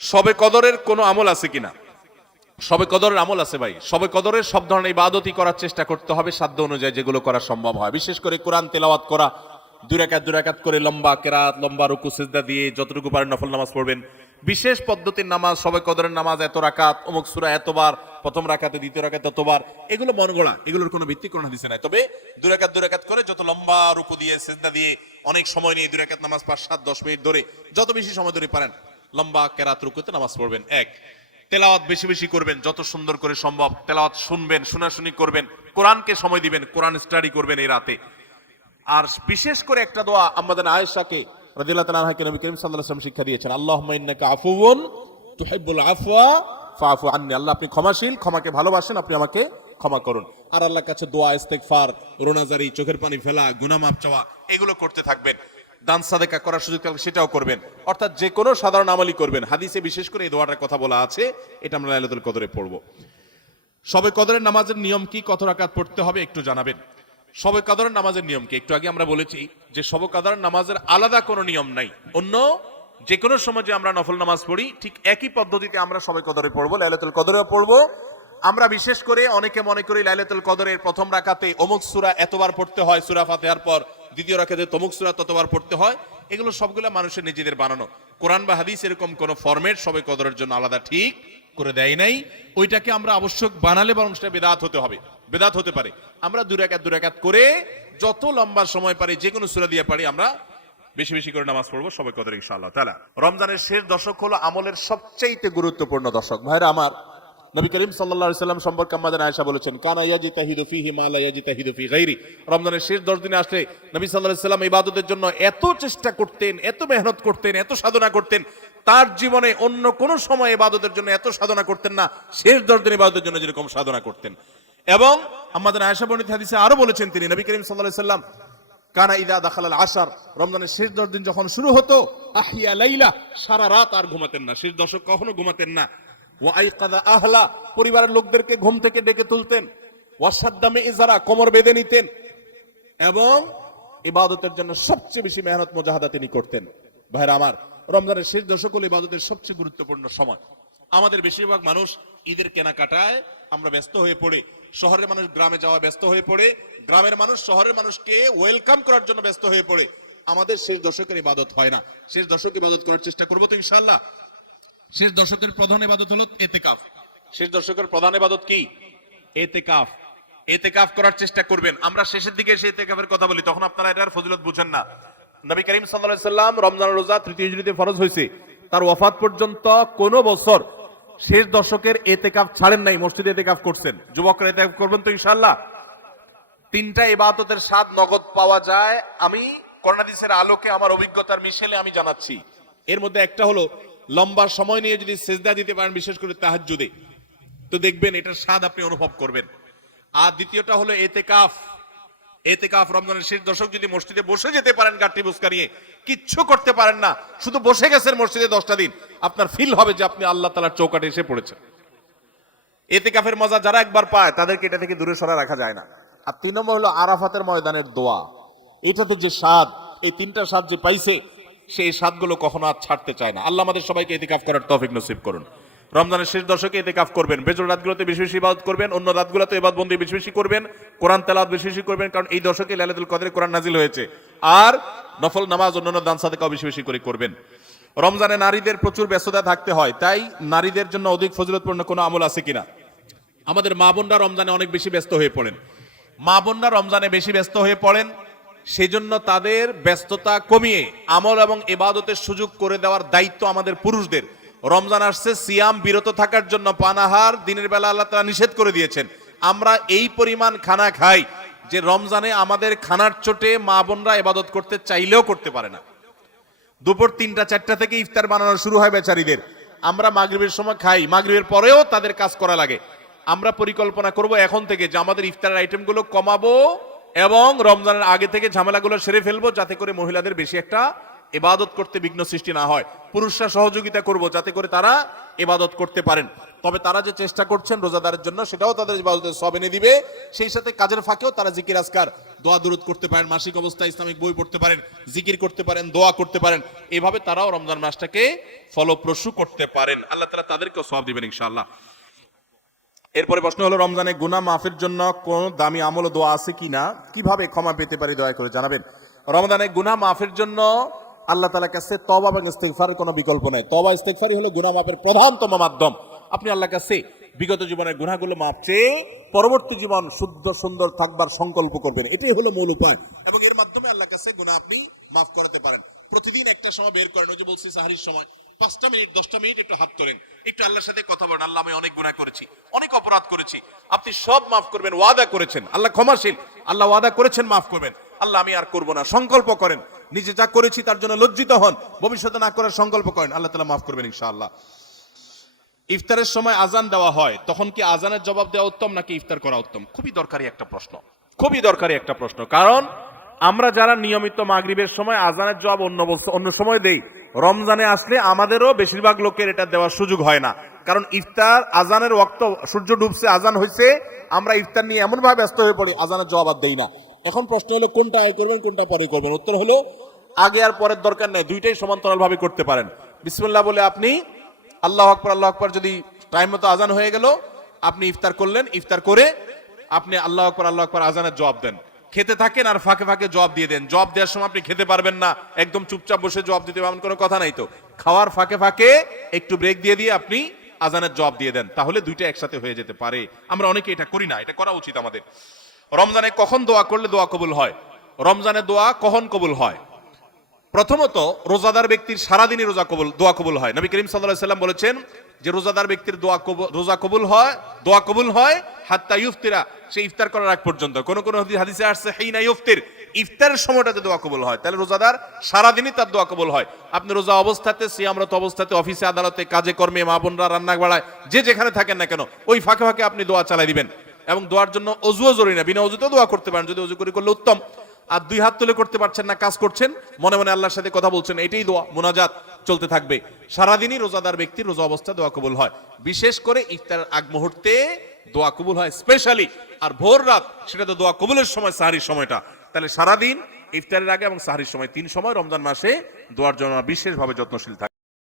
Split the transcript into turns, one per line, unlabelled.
সবে কদরের কোনো আমল আছে কিনা? সবে কদরের আমল আছে ভাই। সবে কদরের সব ধরনের ইবাদতই করার চেষ্টা করতে হবে সাধ্য অনুযায়ী যেগুলো করা সম্ভব হয়। বিশেষ করে কোরআন তেলাওয়াত করা, দুই রাকাত দুই রাকাত করে লম্বা কেরাত, লম্বা রুকু, সিজদা দিয়ে যতটুকু পারেন নফল নামাজ পড়বেন। বিশেষ পদ্ধতির নামাজ, সবে কদরের নামাজ এত রাকাত, অমুক সূরা এতবার, প্রথম রাকাতে, দ্বিতীয় রাকাতে ততবার এগুলো মনগড়া, এগুলোর কোনো ভিত্তি কোনো হাদিসে নাই। তবে দুই রাকাত দুই রাকাত করে যত লম্বা রুকু দিয়ে, সিজদা দিয়ে অনেক সময় নিয়ে দুই রাকাত নামাজ পাঁচ, সাত, দশ মিনিট ধরে যত বেশি সময় ধরে পারেন লম্বা কেরাত রুকুতে নামাজ পড়বেন। এক, তেলাওয়াত বেশি বেশি করবেন, যত সুন্দর করে সম্ভব তেলাওয়াত শুনবেন, শোনাশুনি করবেন, কোরআনকে সময় দিবেন, কোরআন স্টাডি করবেন এই রাতে। আর বিশেষ করে একটা দোয়া আমাদের আয়েশাকে রাদিয়াল্লাহু তাআলা আনহাকে নবী করিম ওয়াসাল্লাম শিক্ষা দিয়েছেন, আল্লাহুম্মা ইন্নাকা আফুউন তুহিব্বুল আফওয়া ফাআফু আননি। আল্লাহ, আপনি ক্ষমাশীল, ক্ষমাকে ভালোবাসেন, আপনি আমাকে ক্ষমা করুন। আর আল্লাহর কাছে দোয়া, ইস্তেগফার রোনাজারি চোখের পানি ফেলা, গুনাহ মাফ চাওয়া, এগুলো করতে থাকবেন। দান সাদেকা করার সুযোগ থাকলে সেটাও করবেন। অর্থাৎ যে কোনো সাধারণ আমলই করবেন। হাদিসে বিশেষ করে এই দোয়াটার কথা বলা আছে, এটা আমরা লাইলাতুল কদরে পড়ব। সবে কদরের নামাজের নিয়ম কি? কত রাকাত পড়তে হবে? একটু জানাবেন। সবে কদরের নামাজের নিয়ম কি? একটু আগে আমরা বলেছি যে সবে কদরের নামাজের আলাদা কোনো নিয়ম নাই। অন্য যে কোনো সময় যে আমরা নফল নামাজ পড়ি, ঠিক একই পদ্ধতিতে আমরা সবে কদরে পড়ব, লাইলাতুল কদরেও পড়ব। আমরা বিশেষ করে অনেকে মনে করি লাইলাতুল কদরের প্রথম রাকাতে অমুক সূরা এতবার পড়তে হয়, সূরা ফাতিহার পর দ্বিতীয় রাকাতে তমুক সূরা ততবার পড়তে হয়। এগুলো সবগুলো মানুষের নিজেদের বানানো। কোরআন বা হাদিস এরকম কোন ফরম্যাট সবে কদরের জন্য আলাদা ঠিক করে দেয় নাই। ওইটাকে আমরা আবশ্যক বানালে বরং সেটা বেদাত হতে হবে। বেদাত হতে পারে। আমরা দুরাকাত দুরাকাত করে যত লম্বা সময় পারি যে কোনো সুরা দিয়ে পারি, আমরা বেশি বেশি করে নামাজ পড়ব সবাই কদর ইনশাআল্লাহ তাআলা। রমজানের শেষ দশক হলো আমলের সবচাইতে গুরুত্বপূর্ণ দশক। ভাইরা আমার নবী করিম আলাইহি সাল্লাম সম্পর্কে আমাদের আয়েশা বলেছেন, কানা ইয়াজিতাহিদু ফিহি মা লা ইয়াজিতাহিদু ফি গায়রি রমজানের শেষ 10 দিনে আসলে নবী আলাইহি সাল্লাম ইবাদতের জন্য এত চেষ্টা করতেন, এত মেহনত করতেন, এত সাধনা করতেন, তার জীবনে অন্য কোন সময় ইবাদতের জন্য এত সাধনা করতেন না, শেষ 10 দিন ইবাদতের জন্য যেরকম সাধনা করতেন। এবং আমাদের আয়েশা বর্ণিত হাদিসে আরও বলেছেন তিনি, নবী করিম আলাইহি সাল্লাম, কানা ইদা দাখালাল আশার। রমজানের শেষ দশ দিন যখন শুরু হতো আহিয়া লাইলা, সারা রাত আর ঘুমাতেন না। শেষ দশক কখনো ঘুমাতেন না। আহলা, পরিবারের লোকদেরকে ঘুম থেকে ডেকে তুলতেন। ইজারা, কোমর বেঁধে নিতেন। এবং ইবাদতের জন্য সবচেয়ে বেশি মেহনত তিনি করতেন। ভাইরা আমার, রমজানের শেষ দশক হলো ইবাদতের সবচেয়ে গুরুত্বপূর্ণ সময়। আমাদের বেশিরভাগ মানুষ ঈদের কেনাকাটায় আমরা ব্যস্ত হয়ে পড়ে। শহরের মানুষ গ্রামে যাওয়া ব্যস্ত হয়ে পড়ে। গ্রামের মানুষ শহরের মানুষকে ওয়েলকাম করার জন্য ব্যস্ত হয়ে পড়ে। আমাদের শেষ দশকের ইবাদত হয় না। শেষ দশক ইবাদত করার চেষ্টা করব তো ইনশাআল্লাহ। শেষ দশকের প্রধান ইবাদত হলো এতেকাফ। শেষ দশকের প্রধান ইবাদত কি? এতেকাফ। এতেকাফ করার চেষ্টা করবেন। আমরা শেষের দিকে এসে এতেকাফের কথা বলি তখন আপনারা এটার ফজিলত বুঝেন না। নবী করিম সাল্লাল্লাহু আলাইহি সাল্লাম রমজান রোজা তৃতীয় হিজরিতে ফরজ হয়েছে। তার ওয়াফাত পর্যন্ত কোন বছর শেষ দশকের এতেকাফ ছাড়েন নাই মসজিদে এতেকাফ করছেন। যুবকরা এতেকাফ করবেন তো ইনশাআল্লাহ। তিনটা ইবাদতের স্বাদ নগদ পাওয়া যায়। আমি করোনাদিসের আলোকে আমার অভিজ্ঞতার মিশেলে আমি জানাচ্ছি। এর মধ্যে একটা হলো লম্বা সময় নিয়ে যদি সেজদা দিতে পারেন, বিশেষ করে তাহাজ্জুদে, তো দেখবেন এটার স্বাদ আপনি অনুভব করবেন। আর দ্বিতীয়টা হলো এতেকাফ। এতেকাফ রমজানের শেষ দশক যদি মসজিদে বসে যেতে পারেন গাঠি বুসকা নিয়ে, কিচ্ছু করতে পারেন না, শুধু বসে গেছেন মসজিদে দশটা দিন, আপনার ফিল হবে যে আপনি আল্লাহ তালার চৌকাটে এসে পড়েছেন। এতেকাফের মজা যারা একবার পায়, তাদেরকে এটা থেকে দূরে সরা রাখা যায় না। আর তিন নম্বর হলো আরাফাতের ময়দানের দোয়া। এটাতে যে স্বাদ, এই তিনটা স্বাদ যে পাইছে সেই স্বাদগুলো কখনো আর ছাড়তে চায় না। আল্লাহ আমাদের সবাইকে এতেকাফ করার তৌফিক নসিব করুন। রমজানের শেষ দশকে এতেকাফ করবেন। বেজর রাতগুলোতে বেশি বেশি ইবাদত করবেন, অন্য রাতগুলোতে ইবাদ বন্দি বেশি বেশি করবেন, কোরআন তেলাওয়াত বেশি বেশি করবেন, কারণ এই দশকে লাইলাতুল কদরে কোরআন নাজিল হয়েছে। আর নফল নামাজ অন্যান্য দান সাদেকাও বেশি বেশি করে করবেন। রমজানে নারীদের প্রচুর ব্যস্ততা থাকতে হয়, তাই নারীদের জন্য অধিক ফজিলতপূর্ণ কোনো আমল আছে কিনা? আমাদের মা বোনরা রমজানে অনেক বেশি ব্যস্ত হয়ে পড়েন। মা বোনরা রমজানে বেশি ব্যস্ত হয়ে পড়েন সেজন্য তাদের ব্যস্ততা কমিয়ে আমল এবং এবাদতের সুযোগ করে দেওয়ার দায়িত্ব আমাদের পুরুষদের। রমজান আসছে, সিয়াম বিরত থাকার জন্য পানাহার দিনের বেলা আল্লাহ তালা নিষেধ করে দিয়েছেন। আমরা এই পরিমাণ খানা খাই যে রমজানে আমাদের খানার চোটে মা বোনরা এবাদত করতে চাইলেও করতে পারে না। দুপুর তিনটা, চারটা থেকে ইফতার বানানো শুরু হয় বেচারিদের। আমরা মাগরিবের সময় খাই, মাগরিবের পরেও তাদের কাজ করা লাগে। আমরা পরিকল্পনা করব এখন থেকে যে আমাদের ইফতারের আইটেমগুলো কমাবো এবং রমজানের আগে থেকে ঝামেলাগুলো সেরে ফেলব যাতে করে মহিলাদের বেশি একটা এবাদত করতে বিঘ্ন সৃষ্টি না হয়। পুরুষরা সহযোগিতা করব যাতে করে তারা এবাদত করতে পারেন। তবে তারা যে চেষ্টা করছেন রোজাদারের জন্য, সেটাও তাদের ইবাদতের সব এনে দিবে। সেই সাথে কাজের ফাঁকেও তারা জিকির আজকার, দোয়া দূরত করতে পারেন, মাসিক অবস্থায় ইসলামিক বই পড়তে পারেন, জিকির করতে পারেন, দোয়া করতে পারেন। এভাবে তারাও রমজান মাসটাকে ফলপ্রসূ করতে পারেন। আল্লাহ তালা তাদেরকেও সব দিবেন ইনশাআল্লাহ। এরপরে প্রশ্ন হলো, রমজানে গুনাহ মাফের জন্য কোন দামি আমল দোয়া আছে কিনা? কীভাবে ক্ষমা পেতে পারি দয়া করে জানাবেন। রমজানে গুনাহ মাফের জন্য আল্লাহ তাআলার কাছে তওবা এবং ইস্তেগফারের কোনো বিকল্প নাই। তওবা, ইস্তেগফারই হলো গুনাহ মাফের প্রধানতম মাধ্যম। আপনি আল্লাহ কাছে বিগত জীবনের গুনাহগুলো মাপ চেয়ে পরবর্তী জীবন শুদ্ধ, সুন্দর থাকবার সংকল্প করবেন। এটাই হলো মূল উপায়। এবং এর মাধ্যমে আল্লাহ কাছে গুনাহ আপনি মাফ করাতে পারেন। প্রতিদিন একটা সময় বের করেন, ওই যে বলছি সাহারির সময়। পাঁচটা মিনিট, দশটা মিনিট একটু হাত তোলেন। একটু আল্লাহর সাথে কথা বলেন, আল্লাহ আমি অনেক গুনাহ করেছি, অনেক অপরাধ করেছি। আপনি সব মাফ করবেন, ওয়াদা করেছেন। আল্লাহ ক্ষমাশীল, আল্লাহ ওয়াদা করেছেন, মাফ করবেন। আল্লাহ আমি আর করব না, সংকল্প করেন। নিজে যা করেছি তার জন্য লজ্জিত হন, ভবিষ্যতে না করার সংকল্প করেন। আল্লাহ তালা মাফ করবেন ইনশাআল্লাহ। ইফতারের সময় আজান দেওয়া হয়, তখন কি আজানের জবাব দেওয়া উত্তম নাকি ইফতার করা উত্তম? খুবই দরকারি একটা প্রশ্ন, খুবই দরকারি একটা প্রশ্ন। কারণ আমরা যারা নিয়মিত মাগরিবের সময় আজানের জবাব অন্য অন্য সময় দেই রমজানে আসলে আমাদেরও বেশিরভাগ লোকের এটা দেওয়ার সুযোগ হয় না। কারণ ইফতার, আজানের ওক্ত সূর্য ডুবছে, আজান হয়েছে আমরা ইফতার নিয়ে এমন ভাবে ব্যস্ত হয়ে পড়ি, আজানের জবাব আর দেই না। এখন প্রশ্ন হলো, কোনটা আয় করবেন, কোনটা পরে করবেন? উত্তর হলো, আগে আর পরের দরকার নেই, দুইটাই সমান্তরাল ভাবে করতে পারেন। বিসমুল্লাহ বলে আপনি, আল্লাহ আকবর আল্লাহ আকবর, যদি টাইম মতো আজান হয়ে গেল, আপনি ইফতার করলেন, ইফতার করে আপনি আল্লাহ আকবর আল্লাহ আকবর, আজানের জবাব দেন। খেতে থাকেন আর ফাঁকে ফাঁকে জবাব দিয়ে দেন। জবাব দেওয়ার সময় আপনি খেতে পারবেন না। একদম চুপচাপ বসে জবাব দিতে পারবেন কোনো কথা নাই তো। খাওয়ার ফাঁকে ফাঁকে একটু ব্রেক দিয়ে দিয়ে আপনি আজানের জবাব দিয়ে দেন। তাহলে দুইটা একসাথে হয়ে যেতে পারে। আমরা অনেকে এটা করি না, এটা করা উচিত আমাদের। রমজানে কখন দোয়া করলে দোয়া কবুল হয়? রমজানে দোয়া কখন কবুল হয়? প্রথমত, রোজাদার ব্যক্তির সারাদিনই রোজা কবুল, দোয়া কবুল হয়। নবী করিম সাল্লাহ সাল্লাম বলেছেন যে রোজাদার ব্যক্তির দোয়া রোজা কবুল হয়, দোয়া কবুল হয়, হাত্তা ইফতিরা, সে ইফতার করার আগ পর্যন্ত। কোন কোন হাদি- হাদিসে আসছে, হেইনা ইফতির ইফতারের সময়টাতে দোয়া কবুল হয়। তাহলে রোজাদার সারাদিনই তার দোয়া কবুল হয়। আপনি রোজা অবস্থাতে, সিয়ামরত অবস্থাতে, অফিসে, আদালতে, কাজে কর্মে, মা বোনরা রান্না বাড়ায় যে যেখানে থাকেন না কেন, ওই ফাঁকে ফাঁকে আপনি দোয়া চালাই দিবেন। এবং দোয়ার জন্য অজুও জরুরি না, বিনা অজুতেও দোয়া করতে পারেন। যদি অজু করে করলে উত্তম। আর দুই হাত তুলে করতে পারছেন না, কাজ করছেন, মনে মনে আল্লাহর সাথে কথা বলছেন, এটাই দোয়া, মোনাজাত। চলতে থাকবে। সারাদিনই রোজাদার ব্যক্তির রোজা অবস্থা দোয়া কবুল হয়। বিশেষ করে ইফতার আগ মুহূর্তে দোয়া কবুল হয়, স্পেশালি। আর ভোর রাত সেটা তো দোয়া কবুলের সময়, সাহারির সময়টা। তাহলে সারাদিন ইফতারের আগে এবং সাহারির সময়, তিন সময় রমজান মাসে দোয়ার জন্য বিশেষভাবে যত্নশীল থাকে